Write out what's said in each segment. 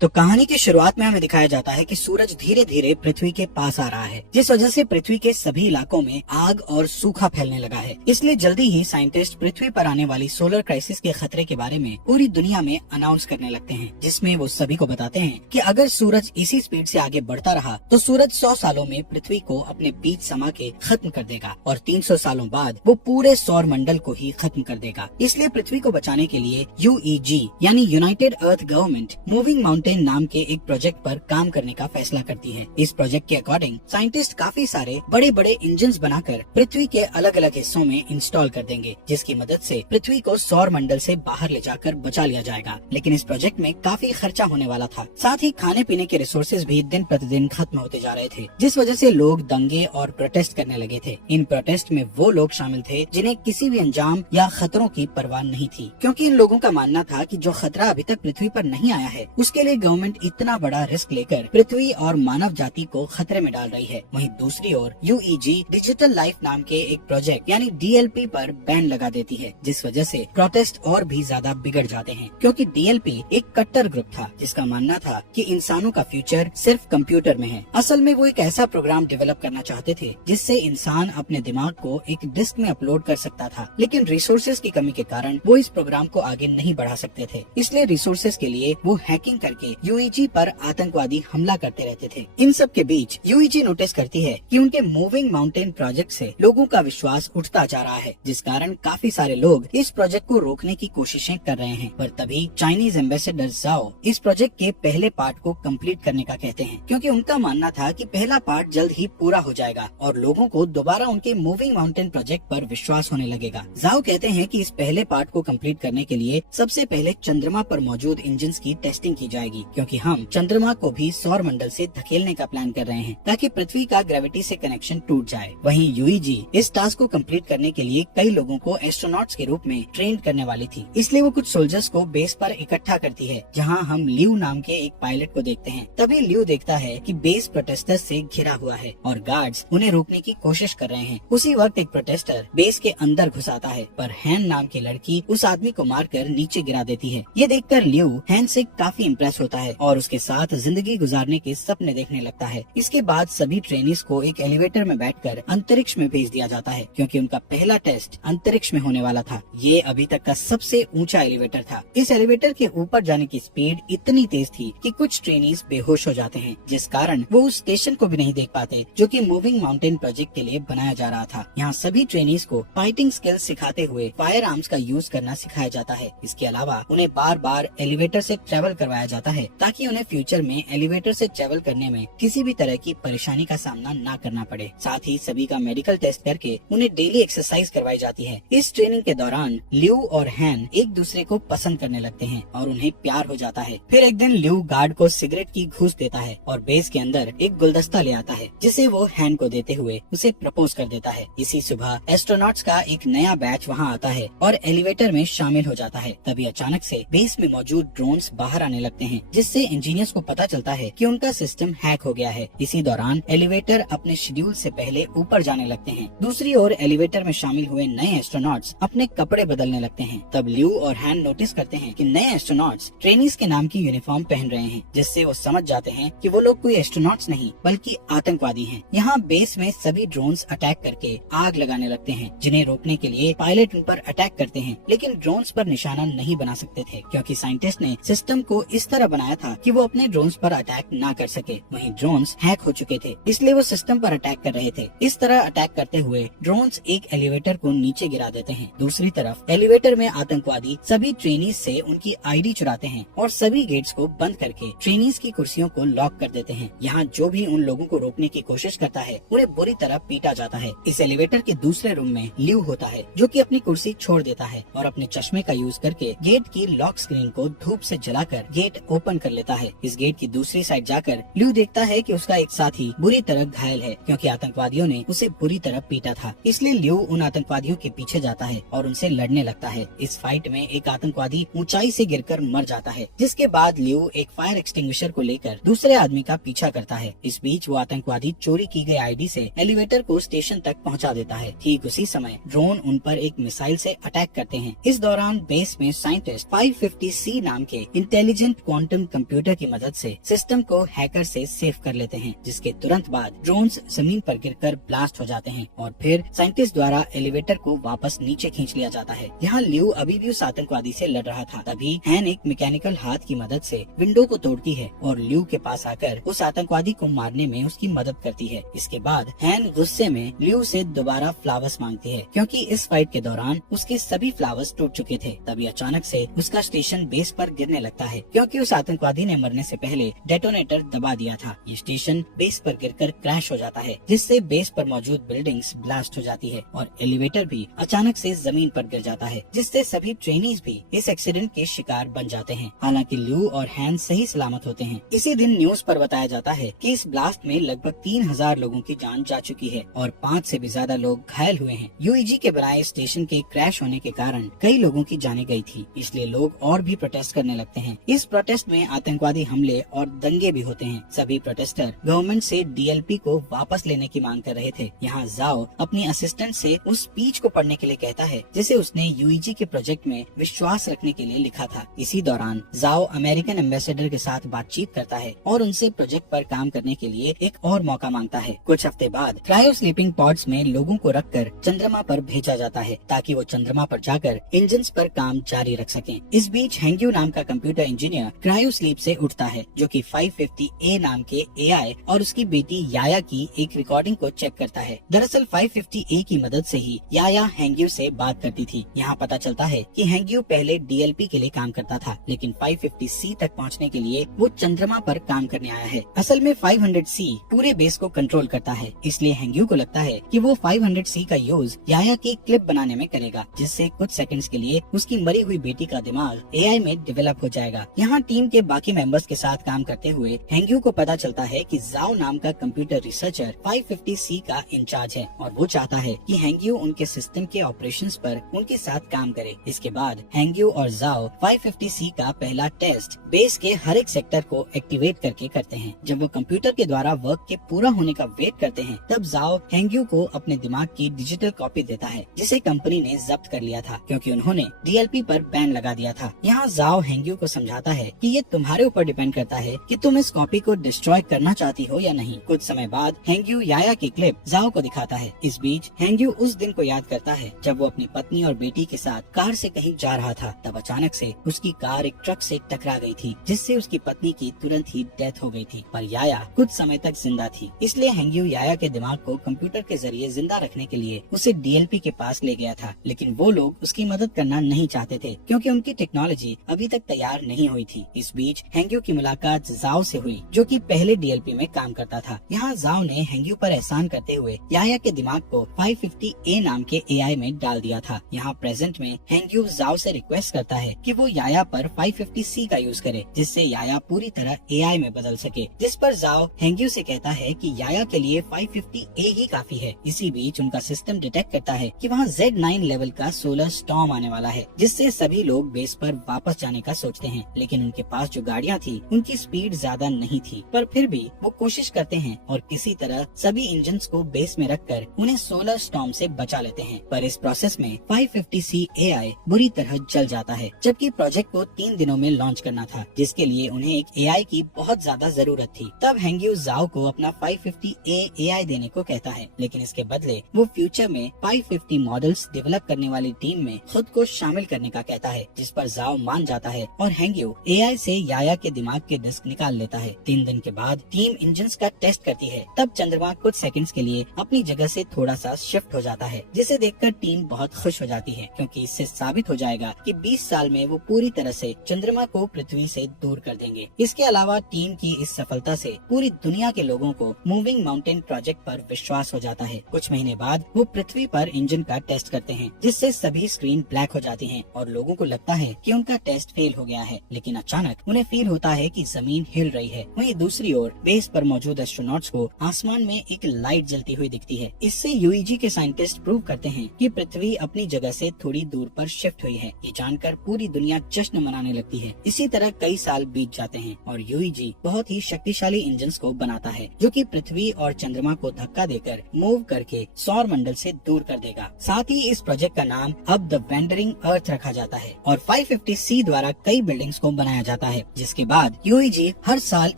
तो कहानी की शुरुआत में हमें दिखाया जाता है कि सूरज धीरे धीरे पृथ्वी के पास आ रहा है, जिस वजह से पृथ्वी के सभी इलाकों में आग और सूखा फैलने लगा है। इसलिए जल्दी ही साइंटिस्ट पृथ्वी पर आने वाली सोलर क्राइसिस के खतरे के बारे में पूरी दुनिया में अनाउंस करने लगते हैं, जिसमें वो सभी को बताते हैं कि अगर सूरज इसी स्पीड से आगे बढ़ता रहा तो सूरज 100 सालों में पृथ्वी को अपने बीच समा के खत्म कर देगा और 300 सालों बाद वो पूरे सौर मंडल को ही खत्म कर देगा। इसलिए पृथ्वी को बचाने के लिए UEG यानी यूनाइटेड अर्थ गवर्नमेंट मूविंग माउंटेन नाम के एक प्रोजेक्ट पर काम करने का फैसला करती है। इस प्रोजेक्ट के अकॉर्डिंग साइंटिस्ट काफी सारे बड़े बड़े इंजन्स बनाकर पृथ्वी के अलग अलग हिस्सों में इंस्टॉल कर देंगे, जिसकी मदद से पृथ्वी को सौर मंडल से बाहर ले जाकर बचा लिया जाएगा। लेकिन इस प्रोजेक्ट में काफी खर्चा होने वाला था। साथ ही खाने पीने के रिसोर्सेज भी दिन प्रतिदिन खत्म होते जा रहे थे, जिस वजह से लोग दंगे और प्रोटेस्ट करने लगे थे। इन प्रोटेस्ट में वो लोग शामिल थे जिन्हें किसी भी अंजाम या खतरों की परवाह नहीं थी, क्योंकि इन लोगों का मानना था कि जो खतरा अभी तक पृथ्वी पर नहीं आया है उसके लिए गवर्नमेंट इतना बड़ा रिस्क लेकर पृथ्वी और मानव जाति को खतरे में डाल रही है। वहीं दूसरी ओर UEG डिजिटल लाइफ नाम के एक प्रोजेक्ट यानी DLP पर बैन लगा देती है, जिस वजह से प्रोटेस्ट और भी ज्यादा बिगड़ जाते हैं, क्योंकि DLP एक कट्टर ग्रुप था जिसका मानना था कि इंसानों का फ्यूचर सिर्फ कंप्यूटर में है। असल में वो एक ऐसा प्रोग्राम डेवलप करना चाहते थे जिससे इंसान अपने दिमाग को एक डिस्क में अपलोड कर सकता था, लेकिन रिसोर्सेज की कमी के कारण वो इस प्रोग्राम को आगे नहीं बढ़ा सकते थे। इसलिए रिसोर्सेज के लिए वो हैकिंग करके UEG पर आतंकवादी हमला करते रहते थे। इन सब के बीच UEG नोटिस करती है कि उनके मूविंग माउंटेन प्रोजेक्ट से लोगों का विश्वास उठता जा रहा है, जिस कारण काफी सारे लोग इस प्रोजेक्ट को रोकने की कोशिशें कर रहे हैं। पर तभी चाइनीज एम्बेसडर जाओ इस प्रोजेक्ट के पहले पार्ट को कंप्लीट करने का कहते हैं, क्योंकि उनका मानना था कि पहला पार्ट जल्द ही पूरा हो जाएगा और लोगों को दोबारा उनके मूविंग माउंटेन प्रोजेक्ट पर विश्वास होने लगेगा। जाओ कहते हैं कि इस पहले पार्ट को कंप्लीट करने के लिए सबसे पहले चंद्रमा पर मौजूद इंजन्स की टेस्टिंग की जाएगी, क्योंकि हम चंद्रमा को भी सौर मंडल से धकेलने का प्लान कर रहे हैं ताकि पृथ्वी का ग्रेविटी से कनेक्शन टूट जाए। वहीं UEG इस टास्क को कंप्लीट करने के लिए कई लोगों को एस्ट्रोनॉट्स के रूप में ट्रेन करने वाली थी, इसलिए वो कुछ सोल्जर्स को बेस पर इकट्ठा करती है, जहां हम लियू नाम के एक पायलट को देखते हैं। तभी लियू देखता है कि बेस प्रोटेस्टर्स से घिरा हुआ है और गार्ड्स उन्हें रोकने की कोशिश कर रहे हैं। उसी वक्त एक प्रोटेस्टर बेस के अंदर घुस आता है, पर हैन नाम की लड़की उस आदमी को मारकर नीचे गिरा देती है। ये देखकर लियू हैन से काफी इम्प्रेस होता है और उसके साथ जिंदगी गुजारने के सपने देखने लगता है। इसके बाद सभी ट्रेनीज को एक एलिवेटर में बैठकर अंतरिक्ष में भेज दिया जाता है, क्योंकि उनका पहला टेस्ट अंतरिक्ष में होने वाला था। ये अभी तक का सबसे ऊंचा एलिवेटर था। इस एलिवेटर के ऊपर जाने की स्पीड इतनी तेज थी कि कुछ ट्रेनीज बेहोश हो जाते हैं, जिस कारण वो उस स्टेशन को भी नहीं देख पाते जो कि मूविंग माउंटेन प्रोजेक्ट के लिए बनाया जा रहा था। यहाँ सभी ट्रेनीज को फाइटिंग स्किल्स सिखाते हुए फायर आर्म्स का यूज करना सिखाया जाता है। इसके अलावा उन्हें बार बार एलिवेटर से ट्रेवल करवाया जाता है ताकि उन्हें फ्यूचर में एलिवेटर से ट्रेवल करने में किसी भी तरह की परेशानी का सामना ना करना पड़े। साथ ही सभी का मेडिकल टेस्ट करके उन्हें डेली एक्सरसाइज करवाई जाती है। इस ट्रेनिंग के दौरान लियू और हैन एक दूसरे को पसंद करने लगते हैं और उन्हें प्यार हो जाता है। फिर एक दिन लियू गार्ड को सिगरेट की घूस देता है और बेस के अंदर एक गुलदस्ता ले आता है, जिसे वो हैन को देते हुए उसे प्रपोज कर देता है। इसी सुबह एस्ट्रोनॉट्स का एक नया बैच वहाँ आता है और एलिवेटर में शामिल हो जाता है। तभी अचानक से बेस में मौजूद ड्रोन्स बाहर आने लगते हैं, जिससे इंजीनियर्स को पता चलता है कि उनका सिस्टम हैक हो गया है। इसी दौरान एलिवेटर अपने शेड्यूल से पहले ऊपर जाने लगते हैं। दूसरी ओर एलिवेटर में शामिल हुए नए एस्ट्रोनॉट्स अपने कपड़े बदलने लगते हैं। तब लियू और हैन नोटिस करते हैं कि नए एस्ट्रोनॉट्स ट्रेनीज के नाम की यूनिफॉर्म पहन रहे हैं, जिससे वो समझ जाते हैं कि वो लोग कोई एस्ट्रोनॉट्स नहीं बल्कि आतंकवादी हैं। यहाँ बेस में सभी ड्रोन्स अटैक करके आग लगाने लगते हैं, जिन्हें रोकने के लिए पायलट उन पर अटैक करते हैं, लेकिन ड्रोन्स पर निशाना नहीं बना सकते थे, क्योंकि साइंटिस्ट ने सिस्टम को इस तरह बनाया था कि वो अपने ड्रोन्स पर अटैक ना कर सके। वहीं ड्रोन्स हैक हो चुके थे, इसलिए वो सिस्टम पर अटैक कर रहे थे। इस तरह अटैक करते हुए ड्रोन्स एक एलिवेटर को नीचे गिरा देते हैं। दूसरी तरफ एलिवेटर में आतंकवादी सभी ट्रेनीज से उनकी ID चुराते हैं और सभी गेट्स को बंद करके ट्रेनीज की कुर्सियों को लॉक कर देते हैं। यहाँ जो भी उन लोगों को रोकने की कोशिश करता है उन्हें बुरी तरह पीटा जाता है। इस एलिवेटर के दूसरे रूम में लियू होता है, जो कि अपनी कुर्सी छोड़ देता है और अपने चश्मे का यूज करके गेट की लॉक स्क्रीन को धूप से जलाकर गेट ओपन कर लेता है। इस गेट की दूसरी साइड जाकर लियू देखता है कि उसका एक साथी बुरी तरह घायल है, क्योंकि आतंकवादियों ने उसे बुरी तरह पीटा था। इसलिए लियू उन आतंकवादियों के पीछे जाता है और उनसे लड़ने लगता है। इस फाइट में एक आतंकवादी ऊंचाई से गिरकर मर जाता है, जिसके बाद लियू एक फायर एक्सटिंग्विशर को लेकर दूसरे आदमी का पीछा करता है। इस बीच वो आतंकवादी चोरी की गई ID से एलिवेटर को स्टेशन तक पहुंचा देता है। ठीक उसी समय ड्रोन उन पर एक मिसाइल से अटैक करते हैं। इस दौरान बेस में साइंटिस्ट 550C नाम के इंटेलिजेंट क्वांटम क्वांटम कंप्यूटर की मदद से सिस्टम को हैकर से सेव कर लेते हैं, जिसके तुरंत बाद ड्रोन्स जमीन पर गिरकर ब्लास्ट हो जाते हैं और फिर साइंटिस्ट द्वारा एलिवेटर को वापस नीचे खींच लिया जाता है। यहाँ ल्यू अभी भी उस आतंकवादी से लड़ रहा था। तभी हैन एक मैकेनिकल हाथ की मदद से विंडो को तोड़ती है और ल्यू के पास आकर उस आतंकवादी को मारने में उसकी मदद करती है। इसके बाद हैन गुस्से में ल्यू से दोबारा फ्लावर्स मांगती है, क्योंकि इस फाइट के दौरान उसके सभी फ्लावर्स टूट चुके थे। तभी अचानक से उसका स्टेशन बेस पर गिरने लगता है, क्योंकि उस आतंकवादी ने मरने से पहले डेटोनेटर दबा दिया था। ये स्टेशन बेस पर गिरकर क्रैश हो जाता है, जिससे बेस पर मौजूद बिल्डिंग्स ब्लास्ट हो जाती है और एलिवेटर भी अचानक से जमीन पर गिर जाता है, जिससे सभी ट्रेनीज भी इस एक्सीडेंट के शिकार बन जाते हैं। हालांकि ल्यू और हैन सही सलामत होते हैं। इसी दिन न्यूज पर बताया जाता है कि इस ब्लास्ट में लगभग 3000 लोगों की जान जा चुकी है और 5 से भी ज्यादा लोग घायल हुए हैं। यूईजी के बनाए स्टेशन के क्रैश होने के कारण कई लोगों की जानें गई थी, इसलिए लोग और भी प्रोटेस्ट करने लगते हैं। इस प्रोटेस्ट में आतंकवादी हमले और दंगे भी होते हैं। सभी प्रोटेस्टर गवर्नमेंट से डीएलपी को वापस लेने की मांग कर रहे थे। यहाँ जाओ अपनी असिस्टेंट से उस स्पीच को पढ़ने के लिए कहता है, जिसे उसने यूईजी के प्रोजेक्ट में विश्वास रखने के लिए लिखा था। इसी दौरान जाओ अमेरिकन एम्बेसडर के साथ बातचीत करता है और उनसे प्रोजेक्ट पर काम करने के लिए एक और मौका मांगता है। कुछ हफ्ते बाद क्रायो स्लीपिंग पॉड्स में लोगों को रखकर चंद्रमा पर भेजा जाता है, ताकि वो चंद्रमा पर जाकर इंजन पर काम जारी रख सकें। इस बीच हेंग्यू नाम का कंप्यूटर इंजीनियर क्रायो स्लीप से उठता है, जो कि 550A नाम के एआई और उसकी बेटी याया की एक रिकॉर्डिंग को चेक करता है। दरअसल 550A की मदद से ही याया हेंग्यू से बात करती थी। यहाँ पता चलता है कि हेंग्यू पहले डीएलपी के लिए काम करता था, लेकिन 550C तक पहुँचने के लिए वो चंद्रमा पर काम करने आया है। असल में 500C पूरे बेस को कंट्रोल करता है, इसलिए हेंग्यू को लगता है कि वो 500C का यूज याया की क्लिप बनाने में करेगा, जिससे कुछ सेकंड्स के लिए उसकी मरी हुई बेटी का दिमाग एआई में डेवलप हो जाएगा। यहाँ टीम के बाकी मेंबर्स के साथ काम करते हुए हेंग्यू को पता चलता है कि जाओ नाम का कंप्यूटर रिसर्चर 550C का इंचार्ज है और वो चाहता है कि हेंग्यू उनके सिस्टम के ऑपरेशंस पर उनके साथ काम करे। इसके बाद हेंग्यू और जाओ 550C का पहला टेस्ट बेस के हर एक सेक्टर को एक्टिवेट करके करते हैं। जब वो कंप्यूटर के द्वारा वर्क के पूरा होने का वेट करते हैं, तब जाओ हेंग्यू को अपने दिमाग की डिजिटल कॉपी देता है, जिसे कंपनी ने जब्त कर लिया था, क्योंकि उन्होंने डीएलपी पर बैन लगा दिया था। यहाँ जाओ हेंग्यू को समझाता है कि ये तुम्हारे ऊपर डिपेंड करता है कि तुम इस कॉपी को डिस्ट्रॉय करना चाहती हो या नहीं। कुछ समय बाद हेंग्यू याया की क्लिप जाओ को दिखाता है। इस बीच हेंग्यू उस दिन को याद करता है जब वो अपनी पत्नी और बेटी के साथ कार से कहीं जा रहा था। तब अचानक से उसकी कार एक ट्रक से टकरा गई थी, जिससे उसकी पत्नी की तुरंत ही डेथ हो गई थी। पर याया कुछ समय तक जिंदा थी, इसलिए हेंग्यू याया के दिमाग को कंप्यूटर के जरिए जिंदा रखने के लिए उसे डीएलपी के पास ले गया था। लेकिन वो लोग उसकी मदद करना नहीं चाहते थे, क्योंकि उनकी टेक्नोलॉजी अभी तक तैयार नहीं हुई थी। इस बीच हेंग्यू की मुलाकात जाओ से हुई, जो कि पहले डीएलपी में काम करता था। यहाँ जाओ ने हेंग्यू पर एहसान करते हुए याया के दिमाग को 550A नाम के एआई में डाल दिया था। यहाँ प्रेजेंट में हेंग्यू जाओ से रिक्वेस्ट करता है कि वो याया पर 550C का यूज करे, जिससे याया पूरी तरह एआई में बदल सके। जिस पर जाओ हेंग्यू से कहता है कि याया के लिए 550A ही काफी है। इसी बीच उनका सिस्टम डिटेक्ट करता है कि वहाँ Z9 लेवल का सोलर स्टॉर्म आने वाला है, जिससे सभी लोग बेस पर वापस जाने का सोचते हैं। लेकिन उनके पास जो गाड़ियाँ थी उनकी स्पीड ज्यादा नहीं थी, पर फिर भी वो कोशिश करते हैं और किसी तरह सभी इंजन्स को बेस में रखकर उन्हें सोलर स्टॉर्म से बचा लेते हैं। पर इस प्रोसेस में 550C एआई बुरी तरह जल जाता है, जबकि प्रोजेक्ट को 3 दिनों में लॉन्च करना था, जिसके लिए उन्हें एक एआई की बहुत ज्यादा जरूरत थी। तब हेंग्यू जाओ को अपना 550A एआई देने को कहता है, लेकिन इसके बदले वो फ्यूचर में 550 मॉडल्स डेवलप करने वाली टीम में खुद को शामिल करने का कहता है, जिस पर जाओ मान जाता है और हेंग्यू एआई से याया के दिमाग के डिस्क निकाल लेता है। 3 दिन के बाद टीम इंजन्स का टेस्ट करती है। तब चंद्रमा कुछ सेकंड्स के लिए अपनी जगह से थोड़ा सा शिफ्ट हो जाता है, जिसे देखकर टीम बहुत खुश हो जाती है, क्योंकि इससे साबित हो जाएगा कि 20 साल में वो पूरी तरह से चंद्रमा को पृथ्वी से दूर कर देंगे। इसके अलावा टीम की इस सफलता से पूरी दुनिया के लोगों को मूविंग माउंटेन प्रोजेक्ट पर विश्वास हो जाता है। कुछ महीने बाद वो पृथ्वी पर इंजन का टेस्ट करते हैं, जिससे सभी स्क्रीन ब्लैक हो जाती हैं और लोगों को लगता है कि उनका टेस्ट फेल हो गया है। लेकिन अचानक उन्हें फील होता है कि जमीन हिल रही है। वहीं दूसरी ओर बेस पर मौजूद एस्ट्रोनॉट्स को आसमान में एक लाइट जलती हुई दिखती है। इससे यूईजी के साइंटिस्ट प्रूव करते हैं कि पृथ्वी अपनी जगह से थोड़ी दूर पर शिफ्ट हुई है। ये जानकर पूरी दुनिया जश्न मनाने लगती है। इसी तरह कई साल बीत जाते हैं और यूईजी बहुत ही शक्तिशाली इंजन्स को बनाता है, जो कि पृथ्वी और चंद्रमा को धक्का देकर मूव करके सौर मंडल से दूर कर देगा। साथ ही इस प्रोजेक्ट का नाम अब द वेंडरिंग अर्थ रखा जाता है और 550C द्वारा कई बिल्डिंग्स को बनाया जाता है। जाता है, जिसके बाद यूईजी हर साल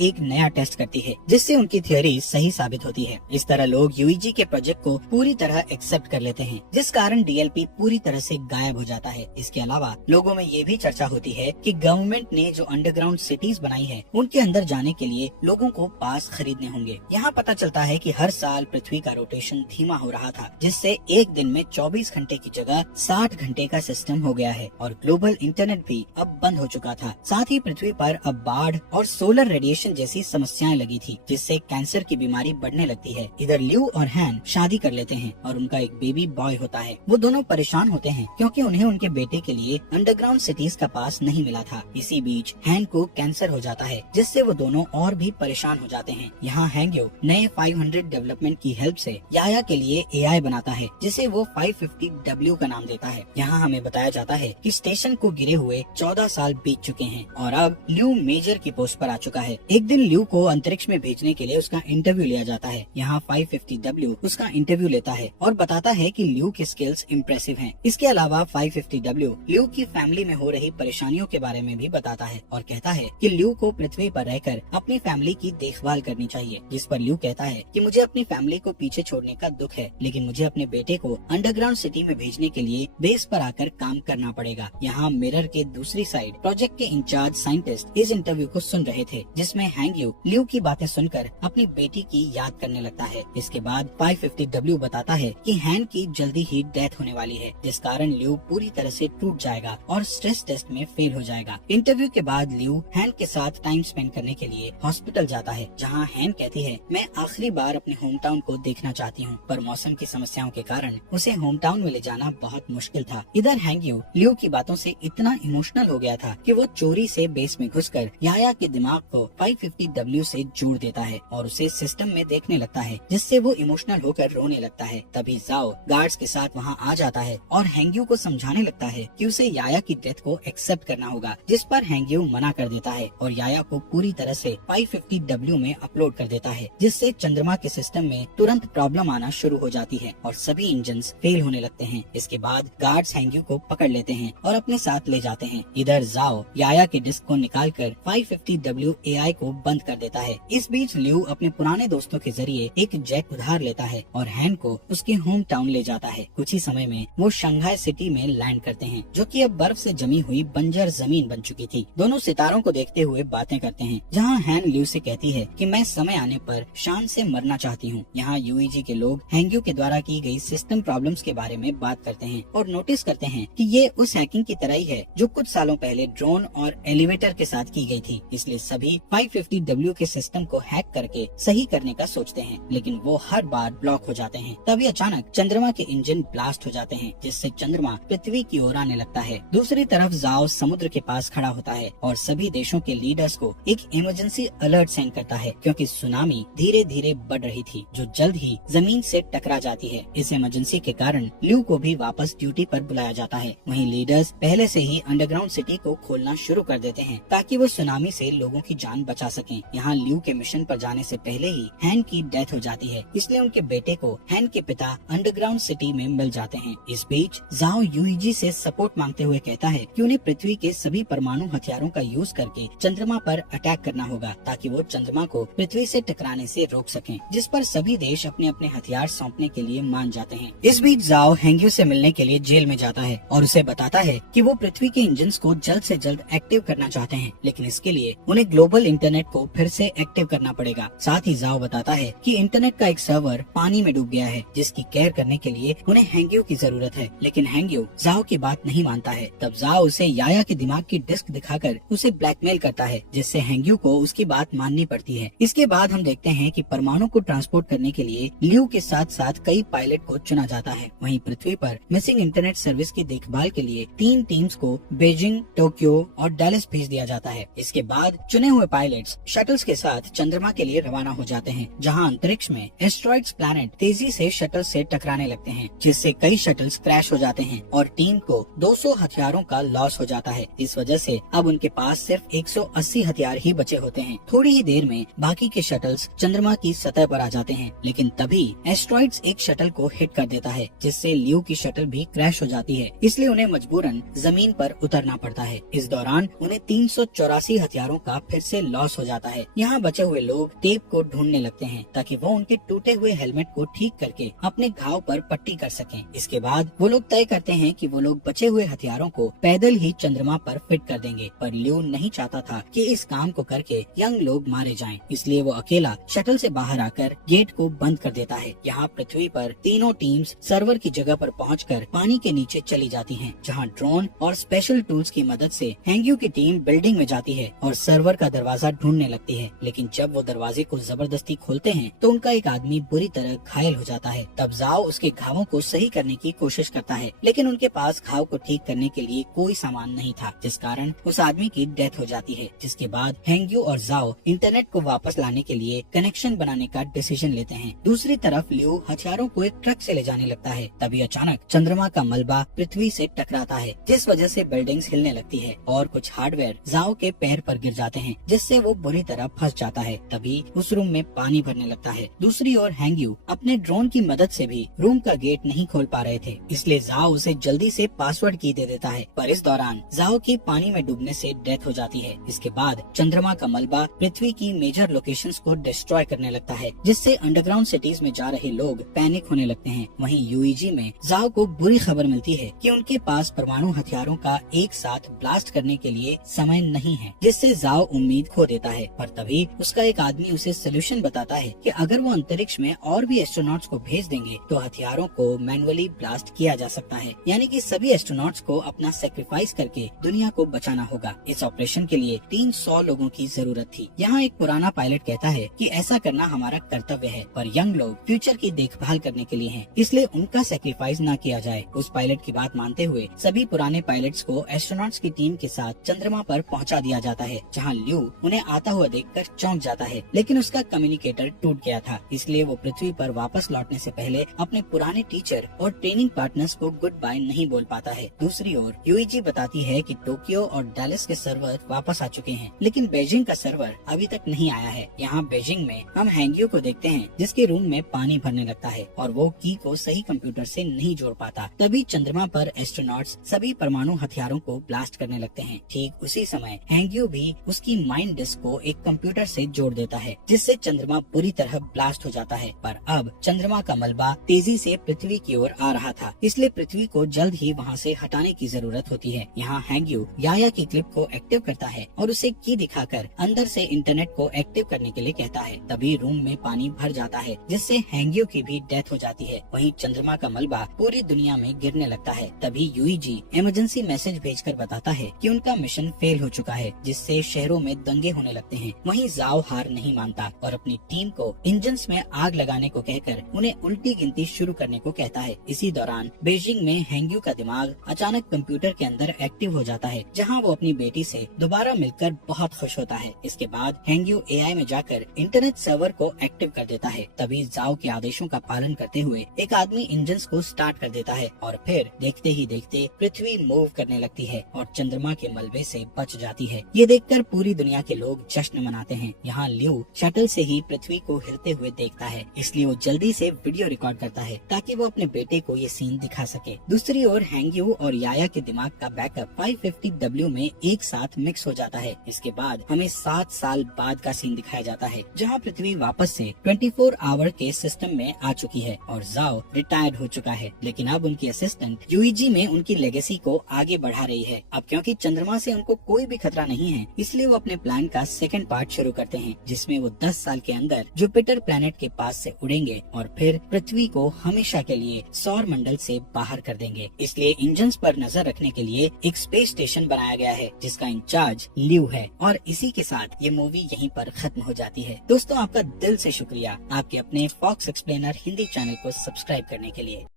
एक नया टेस्ट करती है जिससे उनकी थ्योरी सही साबित होती है। इस तरह लोग यूईजी के प्रोजेक्ट को पूरी तरह एक्सेप्ट कर लेते हैं, जिस कारण डीएलपी पूरी तरह से गायब हो जाता है। इसके अलावा लोगों में ये भी चर्चा होती है कि गवर्नमेंट ने जो अंडरग्राउंड सिटीज बनाई है उनके अंदर जाने के लिए लोगों को पास खरीदने होंगे। यहाँ पता चलता है कि हर साल पृथ्वी का रोटेशन धीमा हो रहा था, जिससे एक दिन में 24 घंटे की जगह 60 घंटे का सिस्टम हो गया है और ग्लोबल इंटरनेट भी अब बंद हो चुका था। साथ ही पृथ्वी पर अब बाढ़ और सोलर रेडिएशन जैसी समस्याएं लगी थी, जिससे कैंसर की बीमारी बढ़ने लगती है। इधर ल्यू और हैन शादी कर लेते हैं और उनका एक बेबी बॉय होता है। वो दोनों परेशान होते हैं क्योंकि उन्हें उनके बेटे के लिए अंडरग्राउंड सिटीज का पास नहीं मिला था। इसी बीच हैन को कैंसर हो जाता है, जिससे वो दोनों और भी परेशान हो जाते हैं। यहाँ हैंग्यो नए 500 डेवलपमेंट की हेल्प से याया के लिए एआई बनाता है, जिसे वो 550W का नाम देता है। यहाँ हमें बताया जाता है कि स्टेशन को गिरे हुए 14 साल बीत चुके हैं और अब ल्यू मेजर की पोस्ट पर आ चुका है। एक दिन ल्यू को अंतरिक्ष में भेजने के लिए उसका इंटरव्यू लिया जाता है। यहाँ 550W उसका इंटरव्यू लेता है और बताता है कि ल्यू की स्किल्स इम्प्रेसिव हैं। इसके अलावा 550W ल्यू की फैमिली में हो रही परेशानियों के बारे में भी बताता है और कहता है कि ल्यू को पृथ्वी पर रहकर अपनी फैमिली की देखभाल करनी चाहिए। जिस पर ल्यू कहता है कि मुझे अपनी फैमिली को पीछे छोड़ने का दुख है, लेकिन मुझे अपने बेटे को अंडरग्राउंड सिटी में भेजने के लिए बेस पर आकर काम करना पड़ेगा। यहाँ मिरर के दूसरी साइड प्रोजेक्ट के इंचार्ज साइंटिस्ट इस इंटरव्यू को सुन रहे थे, जिसमें हैंग्यू ल्यू की बातें सुनकर अपनी बेटी की याद करने लगता है। इसके बाद 550W बताता है कि हैन की जल्दी ही डेथ होने वाली है, जिस कारण ल्यू पूरी तरह से टूट जाएगा और स्ट्रेस टेस्ट में फेल हो जाएगा। इंटरव्यू के बाद ल्यू हैन के साथ टाइम स्पेंड करने के लिए हॉस्पिटल जाता है, जहाँ हैन कहती है मैं आखिरी बार अपने होम टाउन को देखना चाहती हूँ, पर मौसम की समस्याओं के कारण उसे होम टाउन में ले जाना बहुत मुश्किल था। इधर हैंग्यू ल्यू की बातों से इतना इमोशनल हो गया था कि वो चोरी से बेस में घुसकर याया के दिमाग को 550W से जोड़ देता है और उसे सिस्टम में देखने लगता है, जिससे वो इमोशनल होकर रोने लगता है। तभी जाओ गार्ड्स के साथ वहाँ आ जाता है और हैंग्यू को समझाने लगता है कि उसे याया की डेथ को एक्सेप्ट करना होगा, जिस पर हैंग्यू मना कर देता है और याया को पूरी तरह से 550W में अपलोड कर देता है, जिससे चंद्रमा के सिस्टम में तुरंत प्रॉब्लम आना शुरू हो जाती है और सभी इंजन्स फेल होने लगते हैं। इसके बाद गार्ड्स हैंग्यू को पकड़ लेते हैं और अपने साथ ले जाते हैं। इधर जाओ याया के डिस्क को निकालकर 550W एआई को बंद कर देता है। इस बीच ल्यू अपने पुराने दोस्तों के जरिए एक जेट उधार लेता है और हैन को उसके होम टाउन ले जाता है। कुछ ही समय में वो शंघाई सिटी में लैंड करते हैं, जो कि अब बर्फ से जमी हुई बंजर जमीन बन चुकी थी। दोनों सितारों को देखते हुए बातें करते हैं, जहाँ हैन ल्यू से कहती है कि मैं समय आने पर शान से मरना चाहती हूँ। यहाँ यूईजी के लोग हैंग्यू के द्वारा की गई सिस्टम प्रॉब्लम्स के बारे में बात करते हैं और नोटिस करते हैं कि ये उस हैकिंग की तरह ही है जो कुछ सालों पहले ड्रोन और एलिवेटर के साथ की गई थी। इसलिए सभी 550W के सिस्टम को हैक करके सही करने का सोचते हैं, लेकिन वो हर बार ब्लॉक हो जाते हैं। तभी अचानक चंद्रमा के इंजन ब्लास्ट हो जाते हैं, जिससे चंद्रमा पृथ्वी की ओर आने लगता है। दूसरी तरफ जाओ समुद्र के पास खड़ा होता है और सभी देशों के लीडर्स को एक इमरजेंसी अलर्ट सेंड करता है, क्योंकि सुनामी धीरे धीरे बढ़ रही थी, जो जल्द ही जमीन से टकरा जाती है। इस इमरजेंसी के कारण ल्यू को भी वापस ड्यूटी पर बुलाया जाता है। वहीं लीडर्स पहले से ही अंडरग्राउंड सिटी को खोलना शुरू कर देते हैं ताकि वो सुनामी से लोगों की जान बचा सकें। यहाँ ल्यू के मिशन पर जाने से पहले ही हैन की डेथ हो जाती है, इसलिए उनके बेटे को हैन के पिता अंडरग्राउंड सिटी में मिल जाते हैं। इस बीच जाओ यूईजी से सपोर्ट मांगते हुए कहता है कि उन्हें पृथ्वी के सभी परमाणु हथियारों का यूज करके चंद्रमा पर अटैक करना होगा, ताकि वो चंद्रमा को पृथ्वी से टकराने से रोक सकें, जिस पर सभी देश अपने अपने हथियार सौंपने के लिए मान जाते हैं। इस बीच जाओ हैंग्यू से मिलने के लिए जेल में जाता है और उसे बताता है कि वो पृथ्वी के इंजन्स को जल्द से जल्द एक्टिव करना चाहते हैं, लेकिन इसके लिए उन्हें ग्लोबल इंटरनेट को फिर से एक्टिव करना पड़ेगा। साथ ही जाओ बताता है कि इंटरनेट का एक सर्वर पानी में डूब गया है, जिसकी केयर करने के लिए उन्हें हैंग्यू की जरूरत है, लेकिन हैंग्यू जाओ की बात नहीं मानता है। तब जाओ उसे याया के दिमाग की डिस्क दिखाकर उसे ब्लैकमेल करता है, जिससे हैंग्यू को उसकी बात माननी पड़ती है। इसके बाद हम देखते हैं कि परमाणु को ट्रांसपोर्ट करने के लिए ल्यू के साथ साथ कई पायलट को चुना जाता है। वहीं पृथ्वी पर मिसिंग इंटरनेट सर्विस की देखभाल के लिए 3 टीम्स को बीजिंग, टोक्यो और डैलस भेज दिया जाता है। इसके बाद चुने हुए पायलट्स शटल्स के साथ चंद्रमा के लिए रवाना हो जाते हैं, जहां अंतरिक्ष में एस्ट्रॉइड्स प्लैनेट तेजी से शटल से टकराने लगते हैं, जिससे कई शटल्स क्रैश हो जाते हैं और टीम को 200 हथियारों का लॉस हो जाता है। इस वजह से अब उनके पास सिर्फ 180 हथियार ही बचे होते हैं। थोड़ी ही देर में बाकी के शटल्स चंद्रमा की सतह पर आ जाते हैं, लेकिन तभी एस्ट्रॉइड्स एक शटल को हिट कर देता है, जिससे ल्यू की शटल भी क्रैश हो जाती है। इसलिए उन्हें मजबूरन जमीन पर उतरना पड़ता है। इस दौरान उन्हें उन्हें 384 हथियारों का फिर से लॉस हो जाता है। यहाँ बचे हुए लोग टेप को ढूंढने लगते हैं ताकि वो उनके टूटे हुए हेलमेट को ठीक करके अपने घाव पर पट्टी कर सकें। इसके बाद वो लोग तय करते हैं कि वो लोग बचे हुए हथियारों को पैदल ही चंद्रमा पर फिट कर देंगे, पर लियो नहीं चाहता था कि इस काम को करके यंग लोग मारे जाएं, इसलिए वो अकेला शटल से बाहर आकर गेट को बंद कर देता है। यहाँ पृथ्वी पर तीनों टीम्स सर्वर की जगह पर पहुंचकर पानी के नीचे चली जाती हैं, जहाँ ड्रोन और स्पेशल टूल्स की मदद से हैंग्यू की टीम बिल्डिंग में जाती है और सर्वर का दरवाजा ढूंढने लगती है। लेकिन जब वो दरवाजे को जबरदस्ती खोलते हैं तो उनका एक आदमी बुरी तरह घायल हो जाता है। तब जाओ उसके घावों को सही करने की कोशिश करता है, लेकिन उनके पास घाव को ठीक करने के लिए कोई सामान नहीं था, जिस कारण उस आदमी की डेथ हो जाती है। जिसके बाद हैंग्यू और जाओ इंटरनेट को वापस लाने के लिए कनेक्शन बनाने का डिसीजन लेते हैं। दूसरी तरफ लियो हथियारों को एक ट्रक से ले जाने लगता है। तभी अचानक चंद्रमा का मलबा पृथ्वी से टकराता है, जिस वजह से बिल्डिंग्स हिलने लगती है और कुछ हार्डवेयर जाओ के पैर पर गिर जाते हैं, जिससे वो बुरी तरह फंस जाता है। तभी उस रूम में पानी भरने लगता है। दूसरी ओर हैंग्यू अपने ड्रोन की मदद से भी रूम का गेट नहीं खोल पा रहे थे, इसलिए जाओ उसे जल्दी से पासवर्ड की दे देता है। पर इस दौरान जाओ की पानी में डूबने से डेथ हो जाती है। इसके बाद चंद्रमा का मलबा पृथ्वी की मेजर लोकेशंस को डिस्ट्रॉय करने लगता है, जिससे अंडरग्राउंड सिटीज में जा रहे लोग पैनिक होने लगते हैं। वहीं यूईजी में जाओ को बुरी खबर मिलती है कि उनके पास परमाणु हथियारों का एक साथ ब्लास्ट करने के लिए समय नहीं है, जिससे जाओ उम्मीद खो देता है। पर तभी उसका एक आदमी उसे सोल्यूशन बताता है कि अगर वो अंतरिक्ष में और भी एस्ट्रोनॉट्स को भेज देंगे तो हथियारों को मैनुअली ब्लास्ट किया जा सकता है, यानी कि सभी एस्ट्रोनॉट्स को अपना सेक्रीफाइस करके दुनिया को बचाना होगा। इस ऑपरेशन के लिए 300 लोगों की जरूरत थी। यहाँ एक पुराना पायलट कहता है कि ऐसा करना हमारा कर्तव्य है, पर यंग लोग फ्यूचर की देखभाल करने के लिए हैं, इसलिए उनका सेक्रीफाइस न किया जाए। उस पायलट की बात मानते हुए सभी पुराने पायलट्स को एस्ट्रोनॉट्स की टीम के साथ चंद्रमा पर पहुंचा दिया जाता है, जहां लियो उन्हें आता हुआ देखकर चौंक जाता है। लेकिन उसका कम्युनिकेटर टूट गया था, इसलिए वो पृथ्वी पर वापस लौटने से पहले अपने पुराने टीचर और ट्रेनिंग पार्टनर्स को गुड बाय नहीं बोल पाता है। दूसरी ओर यूईजी बताती है कि टोक्यो और डैलस के सर्वर वापस आ चुके हैं, लेकिन बीजिंग का सर्वर अभी तक नहीं आया है। यहाँ बीजिंग में हम हैंग्यू को देखते हैं, जिसके रूम में पानी भरने लगता है और वो की को सही कंप्यूटर से नहीं जोड़ पाता। तभी चंद्रमा पर एस्ट्रोनॉट्स सभी परमाणु हथियारों को ब्लास्ट करने लगते हैं। ठीक उसी समय हैंग्यू भी उसकी माइंड डिस्क को एक कंप्यूटर से जोड़ देता है, जिससे चंद्रमा पूरी तरह ब्लास्ट हो जाता है। पर अब चंद्रमा का मलबा तेजी से पृथ्वी की ओर आ रहा था, इसलिए पृथ्वी को जल्द ही वहाँ से हटाने की जरूरत होती है। यहाँ हैंग्यू याया की क्लिप को एक्टिव करता है और उसे की दिखाकर अंदर से इंटरनेट को एक्टिव करने के लिए कहता है। तभी रूम में पानी भर जाता है, जिससे हैंग्यू की भी डेथ हो जाती है। वहीं चंद्रमा का मलबा पूरी दुनिया में गिरने लगता है। तभी यूईजी इमरजेंसी मैसेज भेजकर बताता है कि उनका मिशन फेल हो चुका है, जिससे शहरों में दंगे होने लगते हैं। वहीं जाओ हार नहीं मानता और अपनी टीम को इंजन्स में आग लगाने को कहकर उन्हें उल्टी गिनती शुरू करने को कहता है। इसी दौरान बीजिंग में हैंग्यू का दिमाग अचानक कंप्यूटर के अंदर एक्टिव हो जाता है, जहां वो अपनी बेटी से दोबारा मिलकर बहुत खुश होता है। इसके बाद हैंग्यू एआई में जाकर इंटरनेट सर्वर को एक्टिव कर देता है। तभी जाओ के आदेशों का पालन करते हुए एक आदमी इंजन्स को स्टार्ट कर देता है और फिर देखते ही देखते पृथ्वी मूव करने लगती है और चंद्रमा के मलबे से बच जाती है। ये देखकर पूरी दुनिया के लोग जश्न मनाते हैं। यहाँ लियो शटल से ही पृथ्वी को हिलते हुए देखता है, इसलिए वो जल्दी से वीडियो रिकॉर्ड करता है ताकि वो अपने बेटे को ये सीन दिखा सके। दूसरी ओर हैंग्यू और याया के दिमाग का बैकअप 550W में एक साथ मिक्स हो जाता है। इसके बाद हमें 7 साल बाद का सीन दिखाया जाता है, जहाँ पृथ्वी वापस से 24 आवर के सिस्टम में आ चुकी है और जाओ रिटायर्ड हो चुका है। लेकिन अब उनकी असिस्टेंट यूईजी में उनकी लेगेसी को आगे बढ़ा रही है। अब क्योंकि चंद्रमा से उनको कोई भी खतरा नहीं है, इसलिए वो अपने प्लान का सेकंड पार्ट शुरू करते हैं, जिसमें वो 10 साल के अंदर जुपिटर प्लैनेट के पास से उड़ेंगे और फिर पृथ्वी को हमेशा के लिए सौर मंडल से बाहर कर देंगे। इसलिए इंजन्स पर नजर रखने के लिए एक स्पेस स्टेशन बनाया गया है, जिसका इंचार्ज लियो है। और इसी के साथ ये मूवी यहीं पर खत्म हो जाती है। दोस्तों, आपका दिल से शुक्रिया आपके अपने फॉक्स एक्सप्लेनर हिंदी चैनल को सब्सक्राइब करने के लिए।